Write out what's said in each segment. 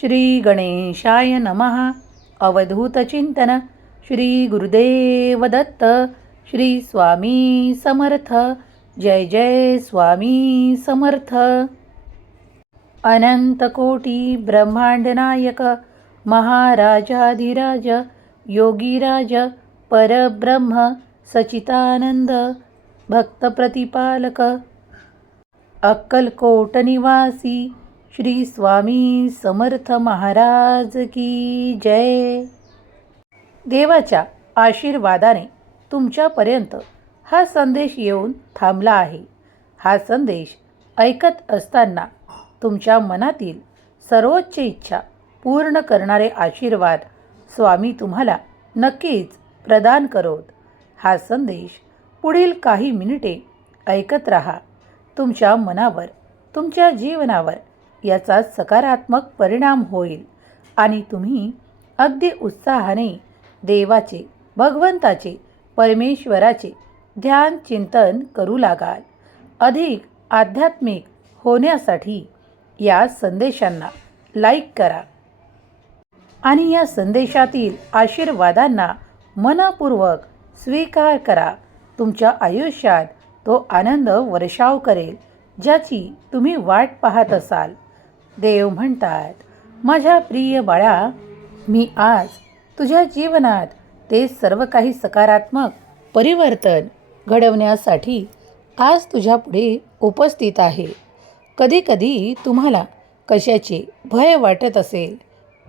श्री गणेशाय नमः अवधूतचिंतन श्री गुरुदेव दत्त। श्री स्वामी समर्थ। जय जय स्वामी समर्थ। अनंतकोटी ब्रह्मांडनायक महाराजाधिराज। योगीराज। परब्रह्म सचितानंद। भक्तप्रतिपालक अक्कलकोट निवासी। श्री स्वामी समर्थ महाराज की जय. देवाच्या आशीर्वादाने तुमच्यापर्यंत हा संदेश येऊन थांबला आहे. हा संदेश ऐकत असताना तुमच्या मनातील सर्वोच्च इच्छा पूर्ण करणारे आशीर्वाद स्वामी तुम्हाला नक्कीच प्रदान करोत. हा संदेश पुढील काही मिनिटे ऐकत राहा. तुमच्या मनावर तुमच्या जीवनावर याचा सकारात्मक परिणाम होईल. आणि तुम्ही अगदी उत्साहाने देवाचे भगवंताचे परमेश्वराचे ध्यान चिंतन करू लागाल. अधिक आध्यात्मिक होण्यासाठी या संदेशांना लाईक करा. आणि या संदेशातील आशीर्वादांना मनपूर्वक स्वीकार करा. तुमच्या आयुष्यात तो आनंद वर्षाव करेल ज्याची तुम्ही वाट पाहत असाल. देव म्हणतात माझ्या प्रिय बाळा मी आज तुझ्या जीवनात ते सर्व काही सकारात्मक परिवर्तन घडवण्यासाठी आज तुझ्या पुढे उपस्थित आहे. कधीकधी तुम्हाला कशाचे भय वाटत असेल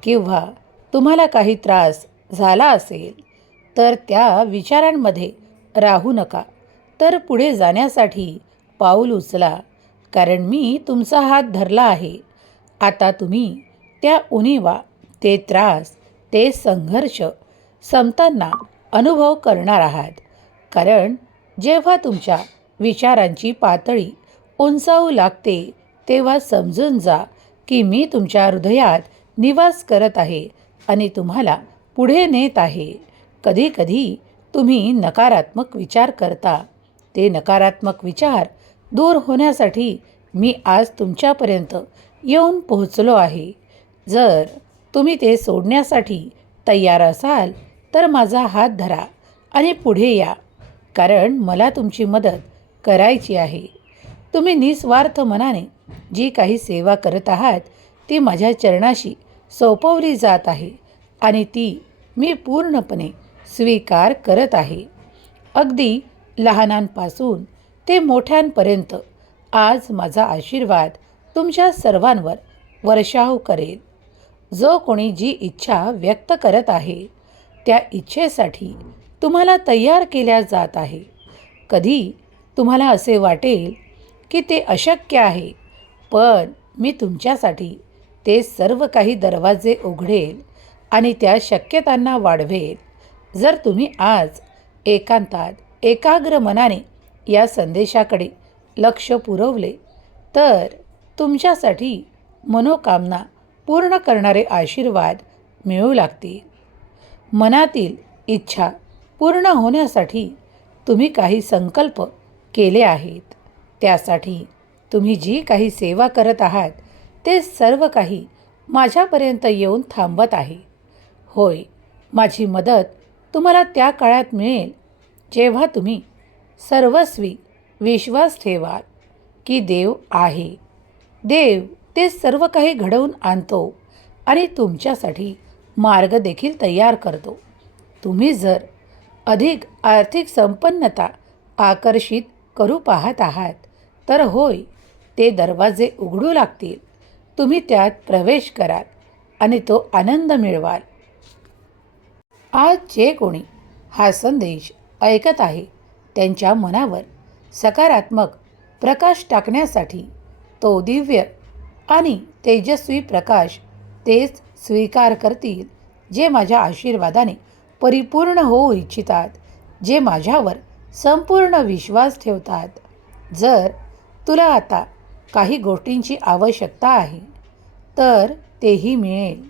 किंवा तुम्हाला काही त्रास झाला असेल तर त्या विचारांमध्ये राहू नका. तर पुढे जाण्यासाठी पाऊल उचला कारण मी तुमचा हात धरला आहे. आता तुम्ही त्या उणीवा ते त्रास ते संघर्ष संपताना अनुभव करणार आहात. कारण जेव्हा तुमच्या विचारांची पातळी उंचावू लागते तेव्हा समजून जा की मी तुमच्या हृदयात निवास करत आहे आणि तुम्हाला पुढे नेत आहे. कधीकधी तुम्ही नकारात्मक विचार करता. ते नकारात्मक विचार दूर होण्यासाठी मी आज तुमच्यापर्यंत येऊन पोहोचलो आहे. जर तुम्ही ते सोडण्यासाठी तयार असाल तर माझा हात धरा आणि पुढे या कारण मला तुमची मदत करायची आहे. तुम्ही निस्वार्थ मनाने जी काही सेवा करत आहात ती माझ्या चरणाशी सोपवली जात आहे आणि ती मी पूर्णपणे स्वीकार करत आहे. अगदी लहानांपासून ते मोठ्यांपर्यंत आज माझा आशीर्वाद तुमच्या सर्वांवर वर्षाव करेल. जो कोणी जी इच्छा व्यक्त करत आहे त्या इच्छेसाठी तुम्हाला तयार केल्या जात आहे. कधी तुम्हाला असे वाटेल की ते अशक्य आहे पण मी तुमच्यासाठी ते सर्व काही दरवाजे उघडेल आणि त्या शक्यतांना वाढवेल. जर तुम्ही आज एकांतात एकाग्र मनाने या संदेशाकडे लक्ष पुरवले तर तुमच्यासाठी मनोकामना पूर्ण करणारे आशीर्वाद मिळू लागतील. मनातील इच्छा पूर्ण होण्यासाठी तुम्ही काही संकल्प केले आहेत. त्यासाठी तुम्ही जी काही सेवा करत आहात ते सर्व काही माझ्यापर्यंत येऊन थांबत आहे. होय माझी मदत तुम्हाला त्या काळात मिळेल जेव्हा तुम्ही सर्वस्वी विश्वास ठेवाल की देव आहे. देव ते सर्व काही घडवून आणतो आणि तुमच्यासाठी मार्ग देखील तयार करतो. तुम्ही जर अधिक आर्थिक संपन्नता आकर्षित करू पाहत आहात तर होय ते दरवाजे उघडू लागतील. तुम्ही त्यात प्रवेश कराल आणि तो आनंद मिळवाल. आज जे कोणी हा संदेश ऐकत आहे त्यांच्या मनावर सकारात्मक प्रकाश टाकण्यासाठी तो दिव्य आणि तेजस्वी प्रकाश तेच स्वीकार करतील जे माझ्या आशीर्वादाने परिपूर्ण होऊ इच्छितात जे माझ्यावर संपूर्ण विश्वास ठेवतात. जर तुला आता काही गोष्टींची आवश्यकता आहे तर तेही मिळेल.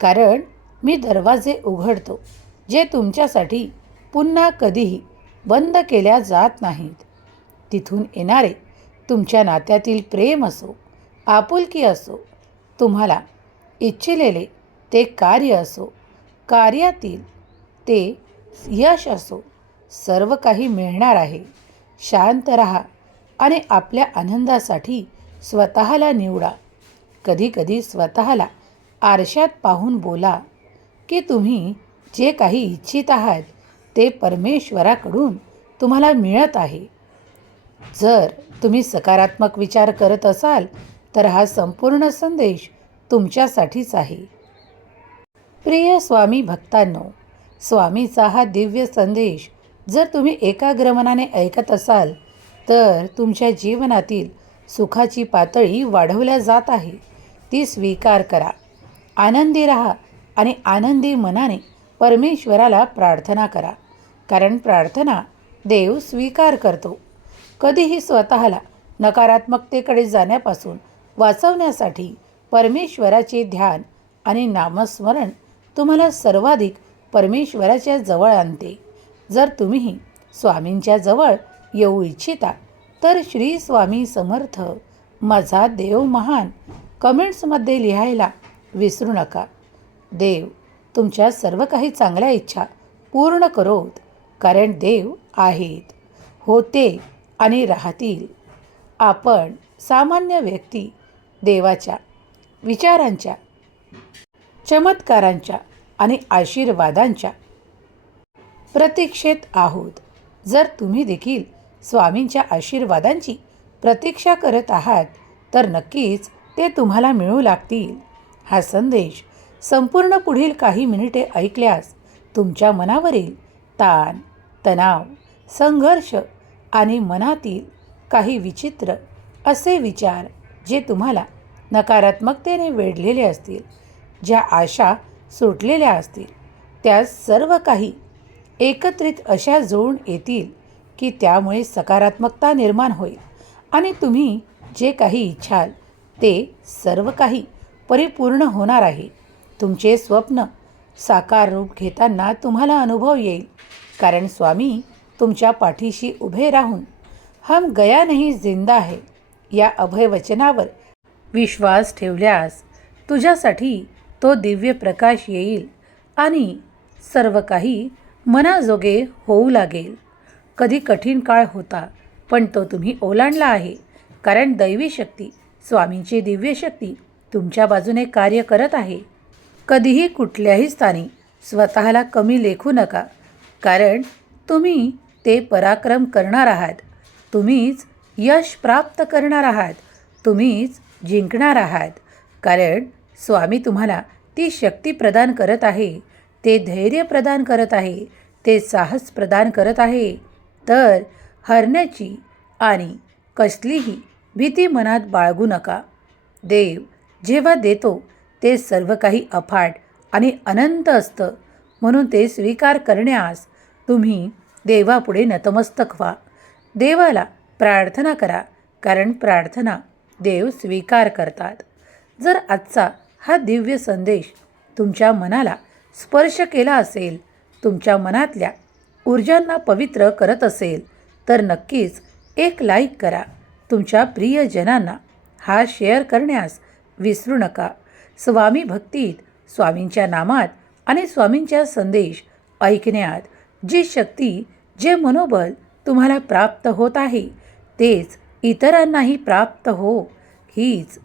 कारण मी दरवाजे उघडतो जे तुमच्यासाठी पुन्हा कधीही बंद केल्या जात नाहीत. तिथून येणारे तुमच्या नात्यातील प्रेम असो आपुलकी असो तुम्हाला इच्छिलेले ते कार्य असो कार्यातील ते यश असो सर्व काही मिळणार आहे. शांत रहा आणि आपल्या आनंदासाठी स्वतःला निवडा. कधीकधी स्वतःला आरशात पाहून बोला की तुम्ही जे काही इच्छित आहात ते परमेश्वराकडून तुम्हाला मिळत आहे. जर तुम्ही सकारात्मक विचार करत असाल तर हा संपूर्ण संदेश तुमच्यासाठीच आहे. प्रिय स्वामी भक्तांनो स्वामीचा हा दिव्य संदेश जर तुम्ही एकाग्र मनाने ऐकत असाल तर तुमच्या जीवनातील सुखाची पातळी वाढवल्या जात आहे. ती स्वीकार करा. आनंदी राहा आणि आनंदी मनाने परमेश्वराला प्रार्थना करा. कारण प्रार्थना देव स्वीकार करतो. कधीही स्वतःला नकारात्मकतेकडे जाण्यापासून वाचवण्यासाठी परमेश्वराचे ध्यान आणि नामस्मरण तुम्हाला सर्वाधिक परमेश्वराच्या जवळ आणते. जर तुम्ही स्वामींच्या जवळ येऊ इच्छिता तर श्री स्वामी समर्थ माझा देव महान कमेंट्समध्ये लिहायला विसरू नका. देव तुमच्या सर्व काही चांगल्या इच्छा पूर्ण करोत कारण देव आहेत. होते आणि राहतील. आपण सामान्य व्यक्ती देवाच्या विचारांच्या चमत्कारांच्या आणि आशीर्वादांच्या प्रतीक्षेत आहोत. जर तुम्ही देखील स्वामींच्या आशीर्वादांची प्रतीक्षा करत आहात तर नक्कीच ते तुम्हाला मिळू लागतील. हा संदेश संपूर्ण पुढील काही मिनिटे ऐकल्यास तुमच्या मनावरील ताण तणाव संघर्ष आणि मनातील काही विचित्र असे विचार जे तुम्हाला नकारात्मकतेने वेढलेले असतील ज्या आशा सुटलेल्या असतील त्या सर्व काही एकत्रित अशा जुळून येतील की त्यामुळे सकारात्मकता निर्माण होईल. आणि तुम्ही जे काही इच्छाल ते सर्व काही परिपूर्ण होणार आहे. तुमचे स्वप्न साकार रूप घेताना तुम्हाला अनुभव येईल. कारण स्वामी तुमच्या पाठीशी उभे राहून हम गया नाही जिंदा है या अभयवचनावर विश्वास ठेवल्यास तुझ्यासाठी तो दिव्य प्रकाश येईल आणि सर्व काही मनाजोगे होऊ लागेल. कधी कठीण काळ होता पण तो तुम्ही ओलांडला आहे. कारण दैवी शक्ती स्वामींची दिव्य शक्ती तुमच्या बाजूने कार्य करत आहे. कधीही कुठल्याही स्थानी स्वतःला कमी लेखू नका. कारण तुम्ही ते पराक्रम करणार आहात. तुम्हीच यश प्राप्त करणार आहात. तुम्हीच जिंकणार आहात. कारण स्वामी तुम्हाला ती शक्ती प्रदान करत आहे. ते धैर्य प्रदान करत आहे. ते साहस प्रदान करत आहे. तर हरण्याची आणि कसलीही भीती मनात बाळगू नका. देव जेव्हा देतो ते सर्व काही अफाट आणि अनंत असतं. म्हणून ते स्वीकार करण्यास तुम्ही देवापुढे नतमस्तक व्हा. देवाला प्रार्थना करा कारण प्रार्थना देव स्वीकार करतात. जर आजचा हा दिव्य संदेश तुमच्या मनाला स्पर्श केला असेल तुमच्या मनातल्या ऊर्जांना पवित्र करत असेल तर नक्कीच एक लाईक करा. तुमच्या प्रियजनांना हा शेअर करण्यास विसरू नका. स्वामी भक्तीत स्वामींच्या नामात आणि स्वामींच्या संदेश ऐकण्यात जी शक्ती जे मनोबल तुम्हाला प्राप्त होत आहे तेच इतरांनाही प्राप्त हो. हीच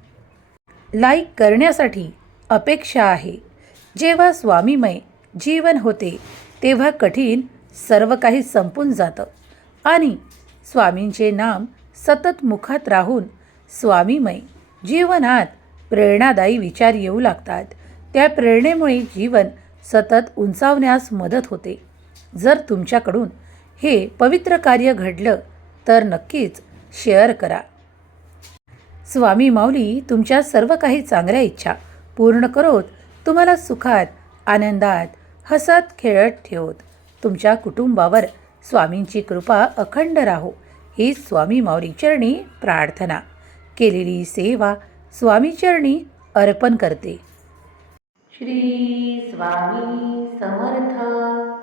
लाईक करण्यासाठी अपेक्षा आहे. जेव्हा स्वामीमय जीवन होते तेव्हा कठीण सर्व काही संपून जातं. आणि स्वामींचे नाम सतत मुखात राहून स्वामीमय जीवनात प्रेरणादायी विचार येऊ लागतात. त्या प्रेरणेमुळे जीवन सतत उंचावण्यास मदत होते. जर तुमच्याकडून हे पवित्र कार्य घडलं तर नक्कीच शेअर करा. स्वामी माऊली तुमच्या सर्व काही चांगल्या इच्छा पूर्ण करोत तुम्हाला सुखात आनंदात हसत खेळत ठेवत. तुमच्या कुटुंबावर स्वामींची कृपा अखंड राहो. ही स्वामी माऊली चरणी प्रार्थना. केलेली सेवा स्वामी चरणी अर्पण करते. श्री स्वामी समर्थ.